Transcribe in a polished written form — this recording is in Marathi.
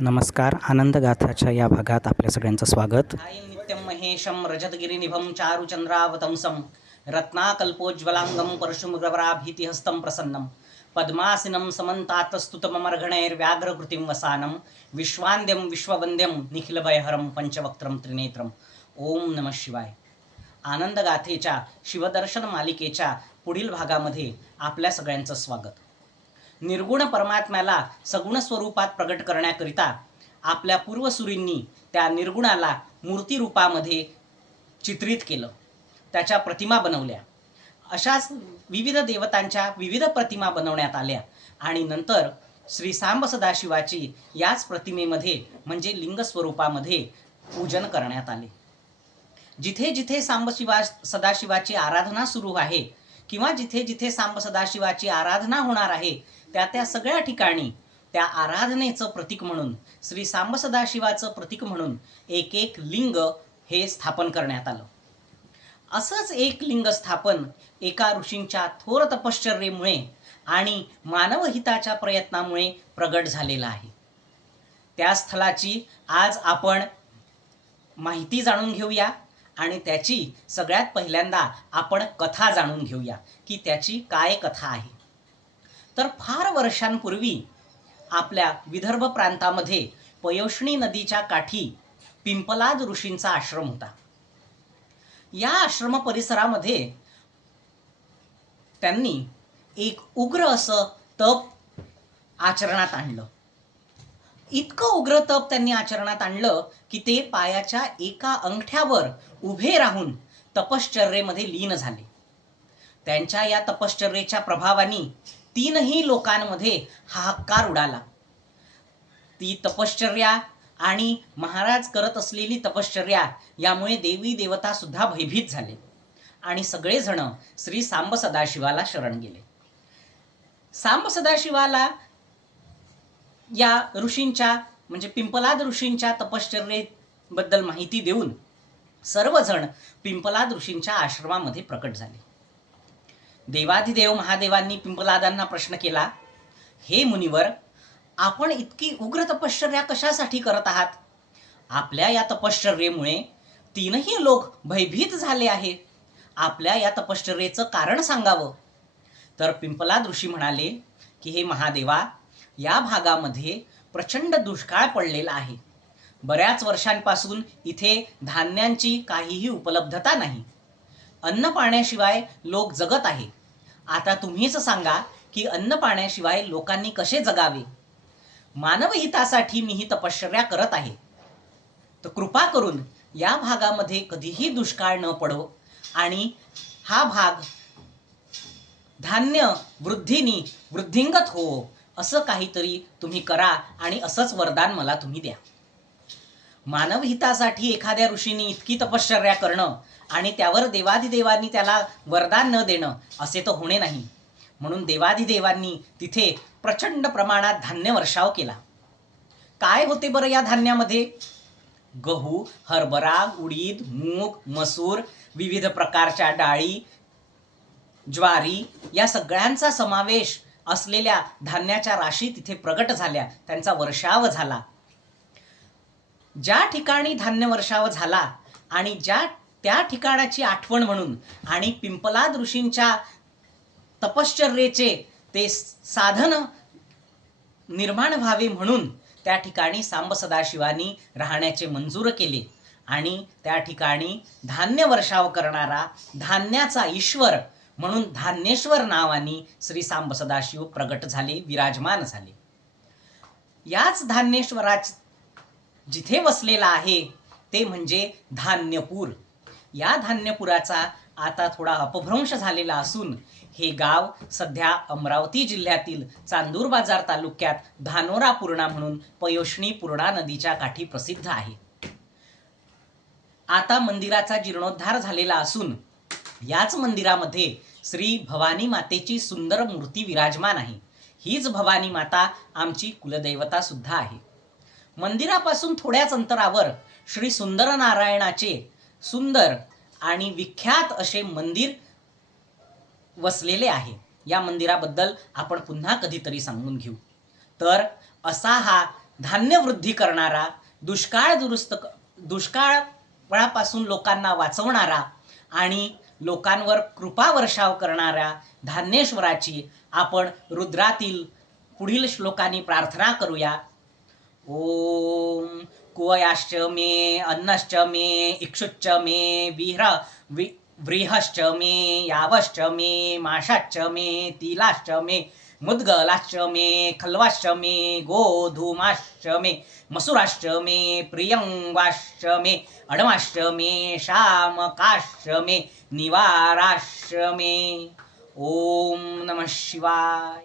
नमस्कार. आनंदगाथाच्या या भागात आपल्या सगळ्यांचं स्वागत. नित्यं महेशं रजतगिरिनिभं चारुचंद्रावतंसं रत्नाकल्पोज्ज्वलांगं परशुमृगवराभीतिहस्तं प्रसन्नं पद्मासनं समन्तातस्तुतममर्गणैर्व्याघ्रकृतिं वसानं विश्वान्द्यं विश्ववन्द्यं निखिलभयहरं पंचवक्त्रं त्रिनेत्रं. ओम नमः शिवाय. आनंदगाथेच्या शिवदर्शन मालिकेच्या पुढील भागामध्ये आपल्या सगळ्यांचं स्वागत. निर्गुण परमात्म्याला सगुण स्वरूपात प्रगट करण्याकरिता आपल्या पूर्वसुरींनी त्या निर्गुणाला मूर्ती रूपामध्ये चित्रित केलं, त्याच्या प्रतिमा बनवल्या. अशाच विविध देवतांच्या विविध प्रतिमा बनवण्यात आल्या आणि नंतर श्री सांब सदाशिवाची याच प्रतिमेमध्ये म्हणजे लिंग स्वरूपामध्ये पूजन करण्यात आले. जिथे जिथे सांब सदाशिवाची आराधना सुरू आहे किंवा जिथे जिथे सांब सदाशिवाची आराधना होणार आहे त्या सगळ्या ठिकाणी त्या आराधनेचं प्रतीक म्हणून, श्री सांब सदाशिवाचं प्रतीक म्हणून एक एक लिंग हे स्थापन करण्यात आलं. असंच एक लिंग स्थापन एका ऋषींच्या थोर तपश्चर्येमुळे आणि मानवहिताच्या प्रयत्नामुळे प्रगट झालेलं आहे. त्या स्थळाची आज आपण माहिती जाणून घेऊया आणि त्याची सगळ्यात पहिल्यांदा आपण कथा जाणून घेऊया की त्याची काय कथा आहे. तर फार वर्षांपूर्वी आपल्या विदर्भ प्रांतामध्ये पयोष्णी नदीच्या काठी पिंपलाद ऋषींचा आश्रम होता. या आश्रम परिसरामध्ये त्यांनी एक उग्र असं तप आचरणात आणलं. इतकं उग्र तप त्यांनी आचरणात आणलं की ते पायाच्या एका अंगठ्यावर उभे राहून तपश्चर्येमध्ये लीन झाले. त्यांच्या या तपश्चर्येच्या प्रभावाने तीनही लोकांमध्ये हाहाकार उडाला. ती तपश्चर्या आणि महाराज करत असलेली तपश्चर्या यामुळे देवी देवता सुद्धा भयभीत झाले आणि सगळेजण श्री सांब सदाशिवाला शरण गेले. सांब सदाशिवाला या ऋषींच्या म्हणजे पिंपलाद ऋषींच्या तपश्चर्येबद्दल माहिती देऊन सर्वजण पिंपलाद ऋषींच्या आश्रमामध्ये प्रकट झाले. देवाधिदेव महादेवांनी पिंपलादांना प्रश्न केला, हे मुनिवर, आपण इतकी उग्र तपश्चर्या कशासाठी करत आहात? आपल्या या तपश्चर्येमुळे तीनही लोक भयभीत झाले आहे. आपल्या या तपश्चर्येचं कारण सांगावं. तर पिंपलाद ऋषी म्हणाले की हे महादेवा, या भागामध्ये प्रचंड दुष्काळ पडलेला आहे. बऱ्याच वर्षांपासून इथे धान्यांची काहीही उपलब्धता नाही. अन्न पाण्याशिवाय लोक जगत आहे. आता तुम्हीच सांगा की अन्न पाण्याशिवाय लोकांनी कसे जगावे? मानवहितासाठी मी ही तपश्चर्या करत आहे. तर कृपा करून या भागामध्ये कधीही दुष्काळ न पडो आणि हा भाग धान्य वृद्धीनी वृद्धिंगत हो, असं काहीतरी तुम्ही करा आणि असंच वरदान मला तुम्ही द्या. मानवहितासाठी एखाद्या ऋषींनी इतकी तपश्चर्या करणं आणि त्यावर देवाधिदेवांनी त्याला वरदान न देणं असे तर होणे नाही. म्हणून देवाधिदेवांनी तिथे प्रचंड प्रमाणात धान्य वर्षाव केला. काय होते बरं या धान्यामध्ये? गहू, हरभरा, उडीद, मूग, मसूर, विविध प्रकारच्या डाळी, ज्वारी या सगळ्यांचा समावेश असलेल्या धान्याच्या राशी तिथे प्रगट झाल्या. त्यांचा वर्षाव झाला. ज्या ठिकाणी धान्य वर्षाव झाला आणि त्या ठिकाणाची आठवण म्हणून आणि पिंपलाद ऋषींच्या तपश्चर्येचे ते साधन निर्माण व्हावे म्हणून त्या ठिकाणी सांब सदाशिवांनी राहण्याचे मंजूर केले आणि त्या ठिकाणी धान्य वर्षाव करणारा धान्याचा ईश्वर म्हणून धान्येश्वर नावानी श्री सांब सदाशिव प्रगट झाले, विराजमान झाले. याच धान्येश्वराच जिथे वसलेला आहे ते म्हणजे धान्यपूर. या धान्यपुराचा आता थोडा अपभ्रंश झालेला असून हे गाव सध्या अमरावती जिल्ह्यातील चांदूर बाजार तालुक्यात धानोरा पूर्णा म्हणून पयोष्णी पूर्णा नदीच्या काठी प्रसिद्ध आहे. आता मंदिराचा जीर्णोद्धार झालेला असून याच मंदिरामध्ये श्री भवानी मातेची सुंदर मूर्ती विराजमान आहे. हीच भवानी माता आमची कुलदैवता सुद्धा आहे. मंदिरापासून थोड्याच अंतरावर श्री सुंदर नारायणाचे सुंदर आणि विख्यात असे मंदिर वसलेले आहे. या मंदिराबद्दल आपण पुन्हा कधीतरी सांगून घेऊ. तर असा हा धान्य वृद्धी करणारा, दुष्काळापासून लोकांना वाचवणारा आणि लोकांवर कृपा वर्षाव करणाऱ्या धान्येश्वराची आपण रुद्रातील पुढील श्लोकांनी प्रार्थना करूया. ओम कुवयाश्च मे अन्नश्च मे इक्षुश्च मे व्रीहश्च मे यावश्च मे माशाश्च मे तिलाश्च मे मुद्गलाश्च मे खल्वाश्च मे गोधूमाश्च मे मसुराश्च मे प्रियंगाश्च मे अडमाश्च मे शामकाश्च मे निवाराश्च मे. ओम नमः शिवाय.